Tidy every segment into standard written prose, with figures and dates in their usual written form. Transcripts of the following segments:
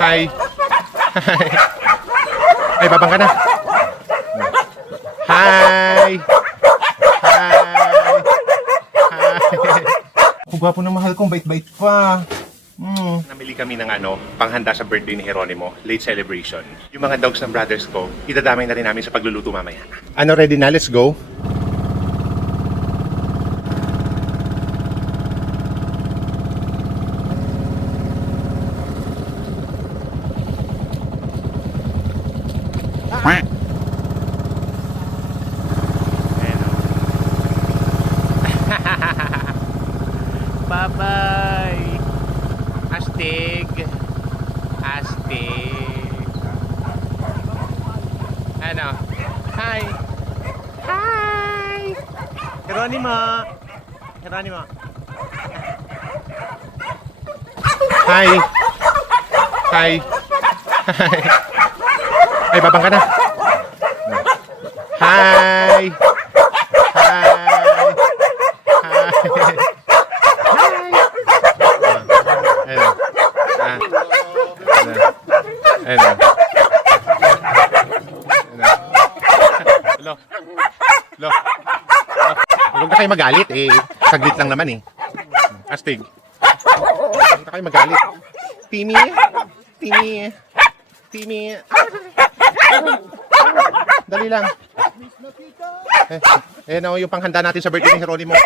Hi. Hi. Ay, babang ka na. Hi. Hi. Hi. Ang gwapo ng mahal kong, bait-bait pa. Namili kami ng panghanda sa birthday ni Jeronimo, late celebration. Yung mga dogs ng brothers ko, idadamay na rin namin sa pagluluto mamaya. Ano, ready na? Let's go. Bye-bye. Astig. Astig. Ano? Hi. Hi. Jeronimo. Jeronimo. Hi. Hi. Hi. Ay, babang ka na. Hi. Hi. Hi. Ayun. Hello. Hello. Huwag na kayo magalit eh. Saglit lang naman eh. Astig. Huwag na kayo magalit. Timmy. Timmy. Timmy. Dali lang. Ayan o yung panghanda natin sa birthday ni Jeronimo.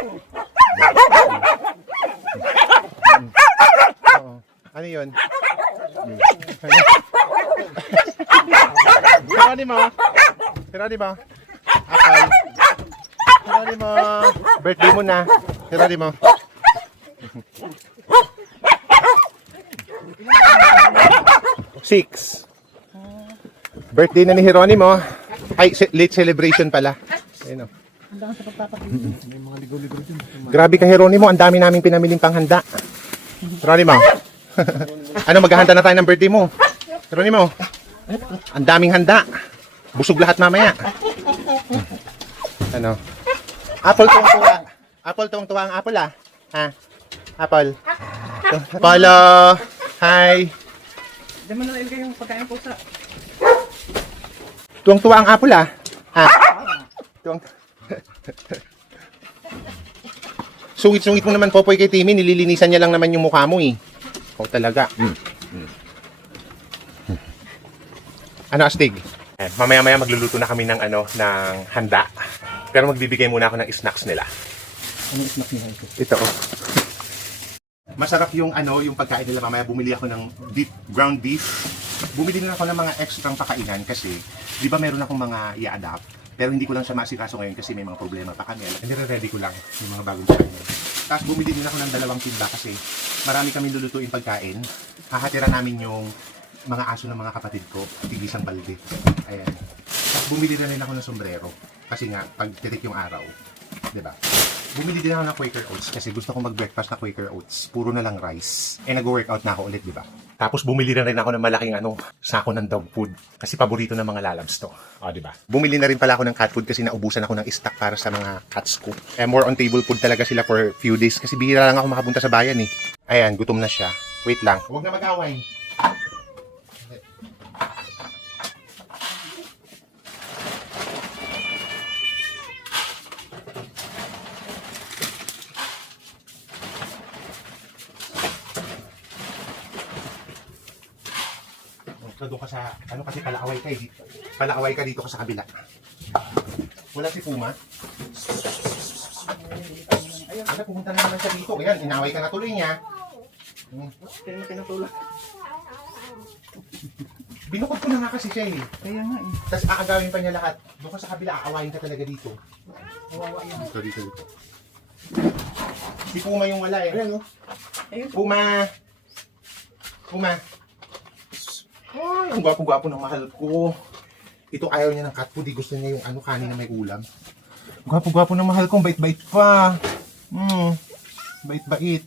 Ano yun? Jeronimo. Jeronimo. Apple. Jeronimo. Birthday mo na. Jeronimo. Six. Birthday na ni Jeronimo. Ay, late celebration pala. Ayun o. Grabe ka, Jeronimo. Ang dami naming pinamiling panghanda. Jeronimo. Ano, maghahanda na tayo ng birthday mo. Jeronimo. Ang daming handa. Busog lahat mamaya. Ano? Apple tuwang-tuwa. Apple tuwang-tuwa ang apple ah. Ha? Apple. Polo. Hi. Diyan mo na ilagay yung pagkain po sa... Tuwang-tuwa ang apple ah. Ha? Tuwang... Sungit-sungit mo naman, Popoy, kay Timmy. Nililinisan niya lang naman yung mukha mo eh. Ikaw talaga. Ano, Astig? Mamaya-maya magluluto na kami ng ng handa. Pero magbibigay muna ako ng snacks nila. Anong snack nila ito? Ito oh. Masarap yung yung pagkain nila. Mamaya bumili ako ng ground beef. Bumili na ako ng mga extrang pakainan kasi di ba meron akong mga i-adapt. Pero hindi ko lang siya masikaso ngayon kasi may mga problema pa kami. Nire-ready ko lang yung mga bagong pagkain. Tapos bumili din ako ng 2 timba kasi marami kami lulutuin pagkain. Hahatira namin yung mga aso ng mga kapatid ko. Tigisang balde. Ayan. Tapos bumili na rin ako ng sombrero. Kasi nga, pag titik yung araw. Diba? Bumili din ako ng Quaker Oats kasi gusto ko mag-breakfast na Quaker Oats. Puro na lang rice. Eh, nag-workout na ako ulit, diba? Tapos bumili na rin ako ng malaking sako ng dog food. Kasi paborito ng mga lalabs to. O, diba? Bumili na rin pala ako ng cat food kasi naubusan ako ng stock para sa mga cats ko. Eh, more on table food talaga sila for few days. Kasi bihira lang ako makapunta sa bayan eh. Ayan, gutom na siya. Wait lang. Huwag na mag-away. Doon ka sa, kasi palaaway ka eh. Palaaway ka dito ka sa kabila. Wala si Puma. Ano, pumunta na naman siya dito. Ayan, inaway ka na tuloy niya. Kaya na pinatulak. Binukod ko na nga kasi siya eh. Kaya nga eh. Tapos aagawin pa niya lahat. Doon ka sa kabila, aawayin ka talaga dito. Kawawa yan. Dito. Si Puma yung wala eh. Ayan o. Ayun. Puma! Puma! Ay, ang gwapo-gwapo ng mahal ko. Ito ayaw niya ng cat food. Gusto niya yung kanin na may ulam. Gwapo-gwapo ng mahal ko. Bait-bait pa. Bait-bait.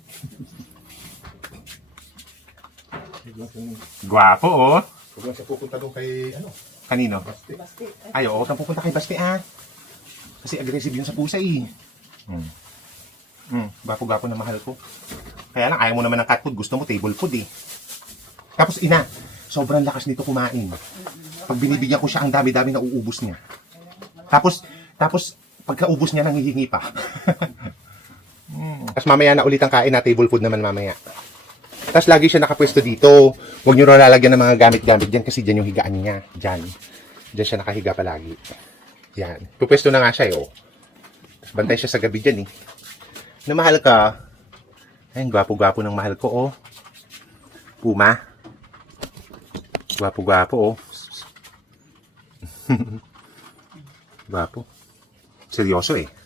Gwapo oh. Huwag lang siya pupunta doon kay Kanino? Basti. Ay, oo. Huwag pupunta kay Basti ah. Kasi aggressive yun sa pusa eh. Gwapo-gwapo ng mahal ko. Kaya lang, ayaw mo naman ng cat food. Gusto mo table food eh. Tapos ina, sobrang lakas nito kumain. Pag binibigyan ko siya, ang dami-dami na uubos niya. Tapos, pagkaubos niya, nangihingi pa. Tapos mamaya na ulit ang kain na, table food naman mamaya. Tapos lagi siya nakapwesto dito. Huwag niyo rin lalagyan ng mga gamit-gamit dyan kasi dyan yung higaan niya. Dyan. Dyan siya nakahiga palagi. Yan. Pupwesto na nga siya oh. Tapos bantay siya sa gabi dyan eh. Na mahal ka. Ayun, gwapo-gwapo ng mahal ko oh. Puma. Gwapo-gwapo oh. Gwapo. Seryoso eh.